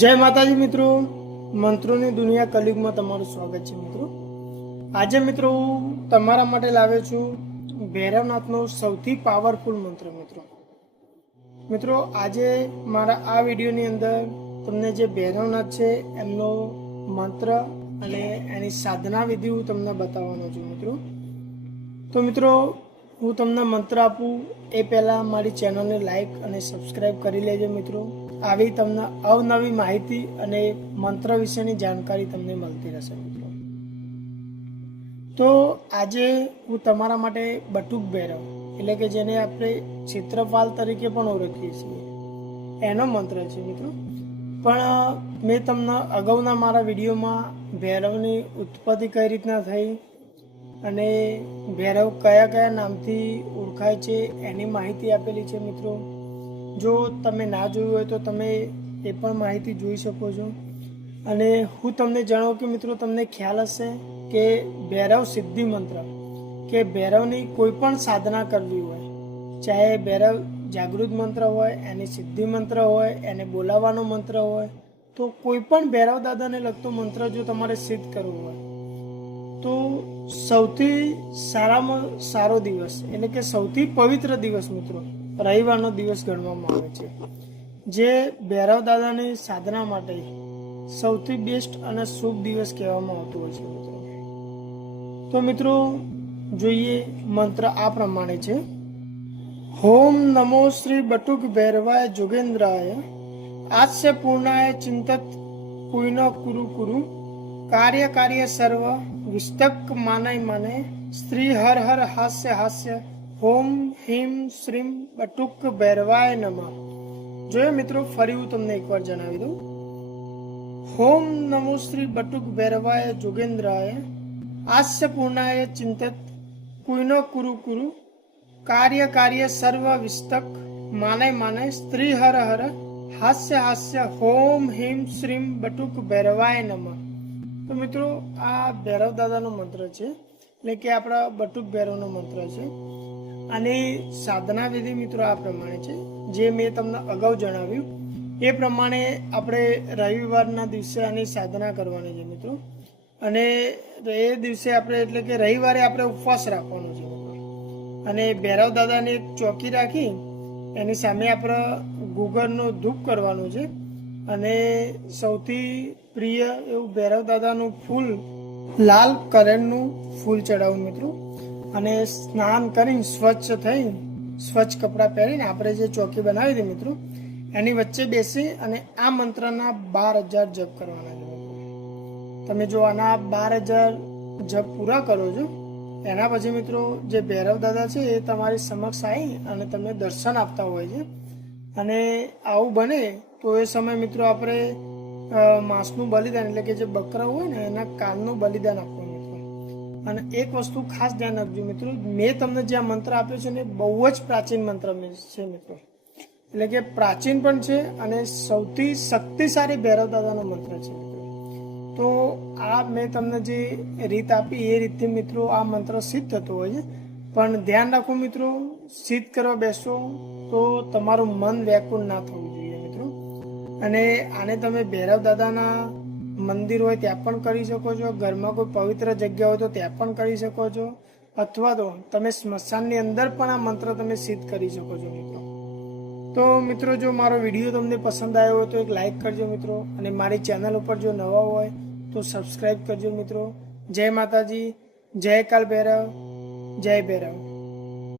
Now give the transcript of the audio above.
જય માતાજી મિત્રો, મંત્રોની દુનિયા કલયુગમાં તમારું સ્વાગત છે મિત્રો। આજે મિત્રો હું તમારા માટે લાવ્યો છું ભૈરવનાથનો સૌથી પાવરફુલ મંત્ર મિત્રો આજે મારા આ વિડીયોની અંદર તમને જે ભૈરવનાથ છે એમનો મંત્ર અને એની સાધના વિધિ હું તમને બતાવવાનો છું મિત્રો। તો મિત્રો હું તમને મંત્ર આપું એ પહેલાં મારી ચેનલને લાઈક અને સબસ્ક્રાઈબ કરી લેજો મિત્રો। આવી તમને અવનવી માહિતી અને મંત્ર વિશેની જાણકારી તમને મળતી રહેશે મિત્રો। તો આજે હું તમારા માટે બટુક ભૈરવ એટલે કે જેને આપણે ક્ષેત્રપાલ તરીકે પણ ઓળખીએ છીએ એનો મંત્ર છે મિત્રો। પણ મેં તમને અગાઉના મારા વિડીયોમાં ભૈરવની ઉત્પત્તિ કઈ રીતના થઈ અને ભૈરવ કયા કયા નામથી ઓળખાય છે એની માહિતી આપેલી છે મિત્રો। જો તમે ના જોયું હોય તો તમે એ પણ માહિતી જોઈ શકો છો। અને હું તમને જણાવું કે મિત્રો તમને ખ્યાલ હશે કે ભૈરવ સિદ્ધિ મંત્ર કે ભૈરવની કોઈ પણ સાધના કરવી હોય, ચાહે ભૈરવ જાગૃત મંત્ર હોય, એની સિદ્ધિ મંત્ર હોય, એને બોલાવવાનો મંત્ર હોય, તો કોઈ પણ ભૈરવ દાદાને લગતો મંત્ર જો તમારે સિદ્ધ કરવો હોય તો સૌથી સારામાં સારો દિવસ એટલે કે સૌથી પવિત્ર દિવસ મિત્રો રવિવારનો દિવસ ગણવામાં આવે છે, જે ભૈરવ દાદાની સાધના માટે સૌથી બેસ્ટ અને શુભ દિવસ કહેવામાં આવતો હોય છે મિત્રો। તો મિત્રો જોઈએ મંત્ર આ પ્રમાણે છે। ઓમ નમો શ્રી બટુક ભૈરવાય જોગેન્દ્રાય આસ્ય પૂર્ણાય ચિંતત પુઈન કુરુ કુરુ કાર્ય કાર્ય સર્વ વિસ્તક માનય મને સ્ત્રી હર હર હાસ્ય હાસ્ય ઓમ હિમ શ્રીમ બટુક ભૈરવાય નમઃ। જોયો મિત્રો, ફરી હું તમને એકવાર જણાવી દઉં। ઓમ નમો શ્રી બટુક ભૈરવાય જોગેન્દ્રાય આસ્ય પૂર્ણાય ચિંતત પુઈનો કુરુ કુરુ કાર્ય કાર્ય સર્વ વિસ્તક માનય માનય સ્ત્રી હર હર હાસ્ય હાસ્ય ઓમ હિમ શ્રીમ બટુક ભૈરવાય નમઃ। તો મિત્રો આ ભૈરવ દાદાનો મંત્ર છે એટલે કે આપણા બટુક ભૈરવનો મંત્ર છે। અને સાધના વિધિ મિત્રો આ પ્રમાણે છે, જે મેં તમને અગાઉ જણાવ્યું એ પ્રમાણે આપણે રવિવારના દિવસે આની સાધના કરવાની છે મિત્રો। અને એ દિવસે આપણે એટલે કે રવિવારે આપણે ઉપવાસ રાખવાનો છે મિત્રો। અને ભૈરવ દાદાની એક ચોકી રાખી એની સામે આપણે ગુગળનો ધૂપ કરવાનો છે અને સૌથી પ્રિય એવું ભૈરવ દાદાનું ફૂલ લાલ કરેણનું ફૂલ ચડાવવું મિત્રો। અને સ્નાન કરીને સ્વચ્છ થઈ સ્વચ્છ કપડાં પહેરીને આપણે જે ચોકી બનાવી હતી મિત્રો એની વચ્ચે બેસી અને આ મંત્રના 12,000 જપ કરવાના છે મિત્રો। તમે જો આના 12,000 જપ પૂરા કરો છો એના પછી મિત્રો જે ભૈરવ દાદા છે એ તમારી સમક્ષ આવી અને તમને દર્શન આપતા હોય છે। અને આવું બને તો એ સમય મિત્રો આપણે માંસનું બલિદાન એટલે કે જે બકરા હોય ને એના કાનનું બલિદાન આપવું મિત્રો। અને એક વસ્તુ ખાસ ધ્યાન રાખજો મિત્રો, મેં તમને જે આ મંત્ર આપ્યો છે ને બહુ જ પ્રાચીન મંત્ર છે મિત્રો, એટલે કે પ્રાચીન પણ છે અને સૌથી શક્તિશાળી ભૈરવ દાદાનો મંત્ર છે મિત્રો। તો આ મેં તમને જે રીત આપી એ રીતથી મિત્રો આ મંત્ર સિદ્ધ થતો હોય છે। પણ ધ્યાન રાખો મિત્રો, સિદ્ધ કરવા બેસો તો તમારું મન વ્યાકુળ ના થવું જોઈએ મિત્રો। અને આને તમે ભૈરવ દાદાના મંદિર હોય ત્યાં પણ કરી શકો છો, ઘરમાં કોઈ પવિત્ર જગ્યા હોય તો ત્યાં પણ કરી શકો છો, અથવા તો તમે સ્મશાનની અંદર પણ આ મંત્ર તમે સિદ્ધ કરી શકો છો મિત્રો। તો મિત્રો જો મારો વિડીયો તમને પસંદ આવ્યો હોય તો એક લાઈક કરજો મિત્રો, અને મારી ચેનલ ઉપર જો નવા હોય તો સબસ્ક્રાઈબ કરજો મિત્રો। જય માતાજી, જય કાલ ભૈરવ, જય ભૈરવ।